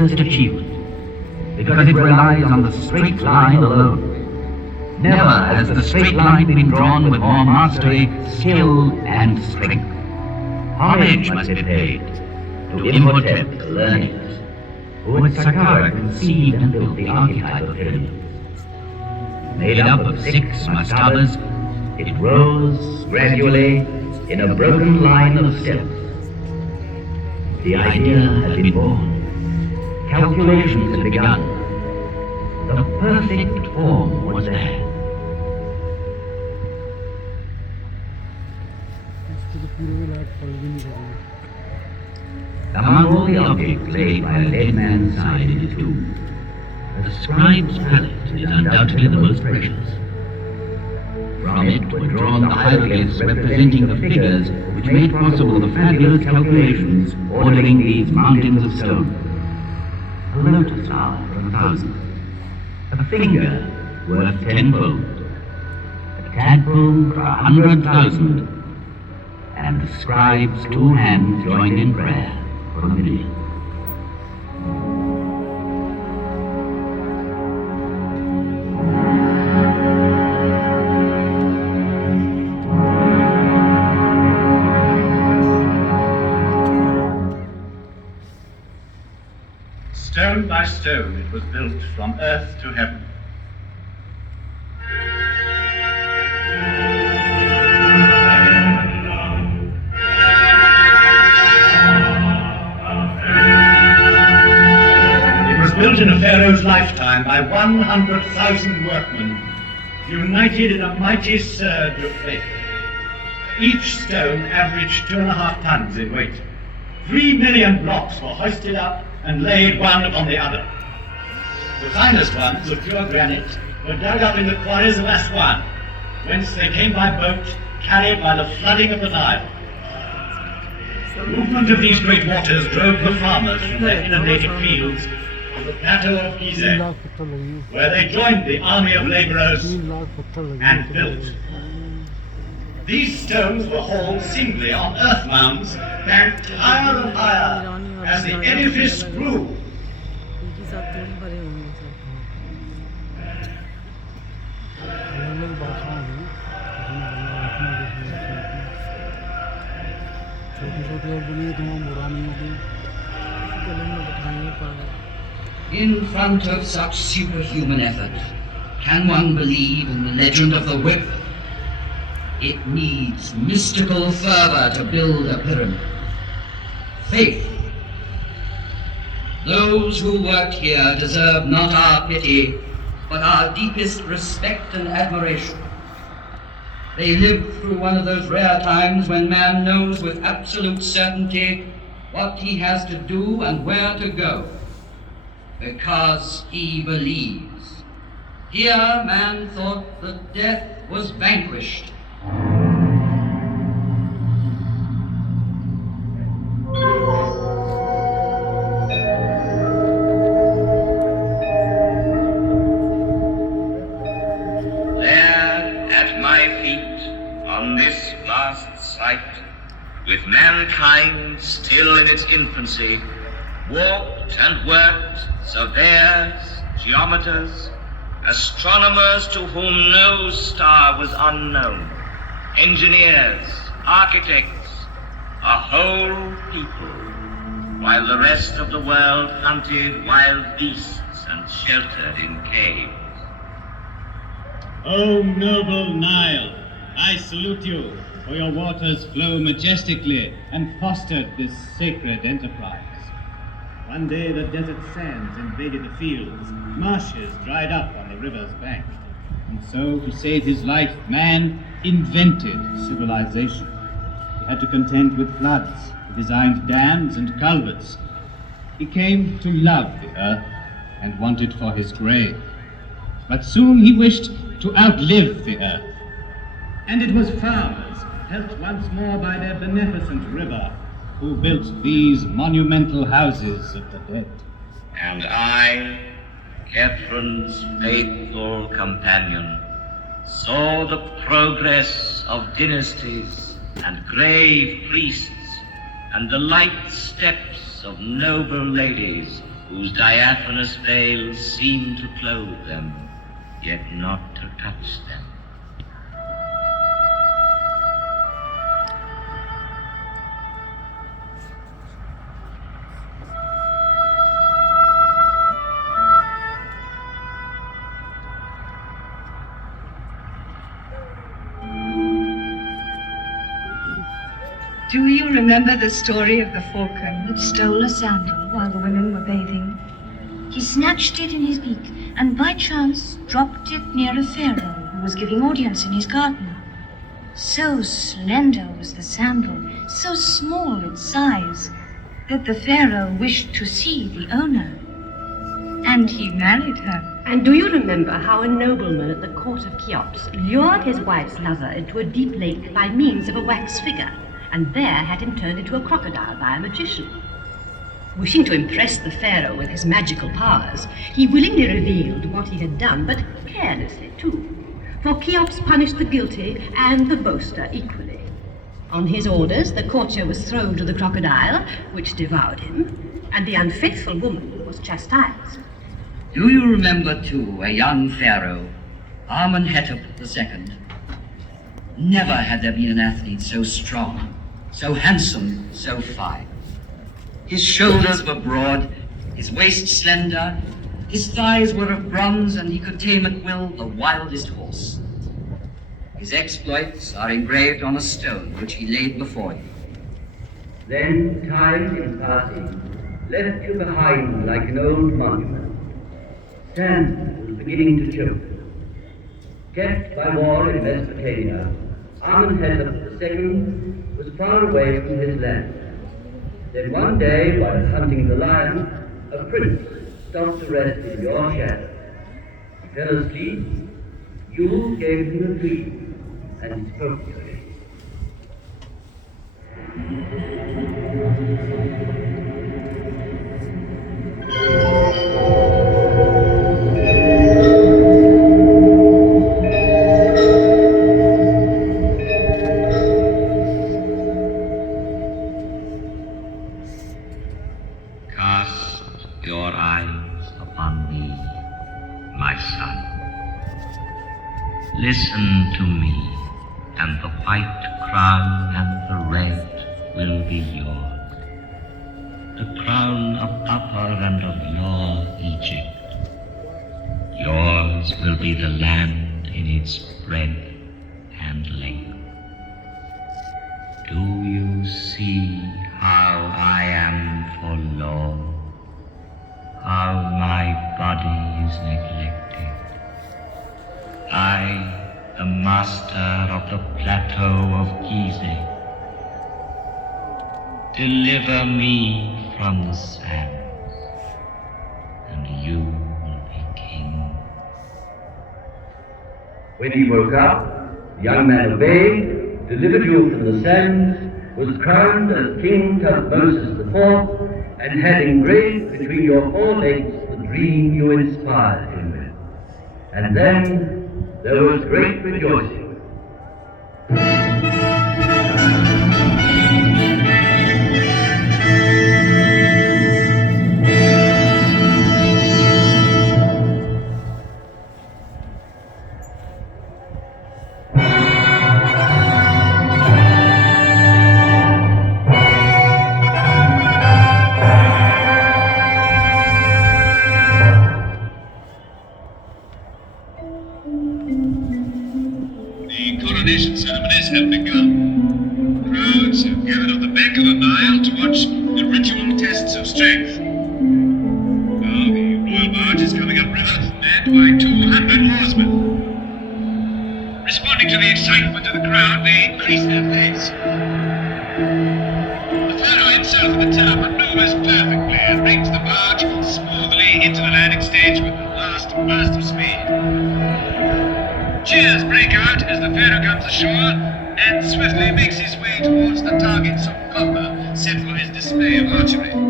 noblest achievement, because it relies on the straight line alone. Never has the straight line been drawn with more mastery, skill, and strength. Homage must be paid to Imhotep, the learned, who at Saqqara conceived and built the archetype of pyramid. Made up of 6 mastabas, it rose gradually in a broken line of steps. The idea had been born. Calculations had begun. The perfect form was there. Among all the objects laid by a dead man's side in his tomb, the scribe's palette is undoubtedly the most precious. From it were drawn the hieroglyphs representing the figures which made possible the fabulous calculations ordering these mountains of stone. A lotus flower for 1,000, a finger worth 10-fold, a tadpole for 100,000, and the scribe's 2 hands joined in prayer for 1,000,000. Stone by stone it was built from earth to heaven. It was built in a pharaoh's lifetime by 100,000 workmen, united in a mighty surge of faith. Each stone averaged 2.5 tons in weight. 3 million blocks were hoisted up and laid one upon the other. The finest ones of pure granite were dug up in the quarries of Aswan, whence they came by boat, carried by the flooding of the Nile. The movement of these great waters drove the farmers from their inundated fields to the plateau of Gizeh, where they joined the army of laborers and built. These stones were hauled singly on earth mounds, banked higher and higher as the edifice grew. In front of such superhuman effort, can one believe in the legend of the whip? It needs mystical fervor to build a pyramid. Faith. Those who worked here deserve not our pity, but our deepest respect and admiration. They lived through one of those rare times when man knows with absolute certainty what he has to do and where to go, because he believes. Here man thought that death was vanquished. With mankind still in its infancy, walked and worked surveyors, geometers, astronomers to whom no star was unknown, engineers, architects, a whole people, while the rest of the world hunted wild beasts and sheltered in caves. O noble Nile, I salute you, for your waters flow majestically and fostered this sacred enterprise. One day the desert sands invaded the fields, marshes dried up on the river's bank. And so, to save his life, man invented civilization. He had to contend with floods, he designed dams and culverts. He came to love the earth and wanted for his grave. But soon he wished to outlive the earth. And it was farmers, helped once more by their beneficent river, who built these monumental houses of the dead. And I, Catherine's faithful companion, saw the progress of dynasties and grave priests and the light steps of noble ladies whose diaphanous veils seem to clothe them, yet not to touch them. Do you remember the story of the falcon that stole a sandal while the women were bathing? He snatched it in his beak and by chance dropped it near a pharaoh who was giving audience in his garden. So slender was the sandal, so small its size, that the pharaoh wished to see the owner. And he married her. And do you remember how a nobleman at the court of Cheops lured his wife's lover into a deep lake by means of a wax figure, and there had him turned into a crocodile by a magician? Wishing to impress the pharaoh with his magical powers, he willingly revealed what he had done, but carelessly too, for Cheops punished the guilty and the boaster equally. On his orders, the courtier was thrown to the crocodile, which devoured him, and the unfaithful woman was chastised. Do you remember, too, a young pharaoh, Amenhotep II? Never had there been an athlete so strong, so handsome, so fine. His shoulders were broad, his waist slender, his thighs were of bronze, and he could tame at will the wildest horse. His exploits are engraved on a stone which he laid before you. Then time in passing left you behind like an old monument. Sand was beginning to choke. Kept by war in Mesopotamia, Amenhotep II was far away from his land. Then one day, while hunting the lion, a prince stopped to rest in your shadow. He fell asleep. You gave him a dream, and he spoke to him. Your eyes upon me, my son. Listen to me, and the white crown and the red will be yours. The crown of Upper and of your Egypt. Yours will be the land in its breadth and length. Do you see how I am forlorn? How my body is neglected. I, the master of the plateau of Gizeh. Deliver me from the sands, and you will be king. When he woke up, the young man obeyed, delivered you from the sands, was crowned as King Tutmosis IV, and had engraved between your forelegs the dream you inspired him with. And then there was great rejoicing. Coronation ceremonies have begun. Crowds have gathered on the bank of the Nile to watch the ritual tests of strength. Now the royal barge is coming upriver, manned by 200 oarsmen. Responding to the excitement of the crowd, they increase their pace. The pharaoh himself at the top maneuvers perfectly and brings the barge smoothly into the landing stage with the last burst of speed. Cheers break out as the pharaoh comes ashore and swiftly makes his way towards the targets of copper set for his display of archery.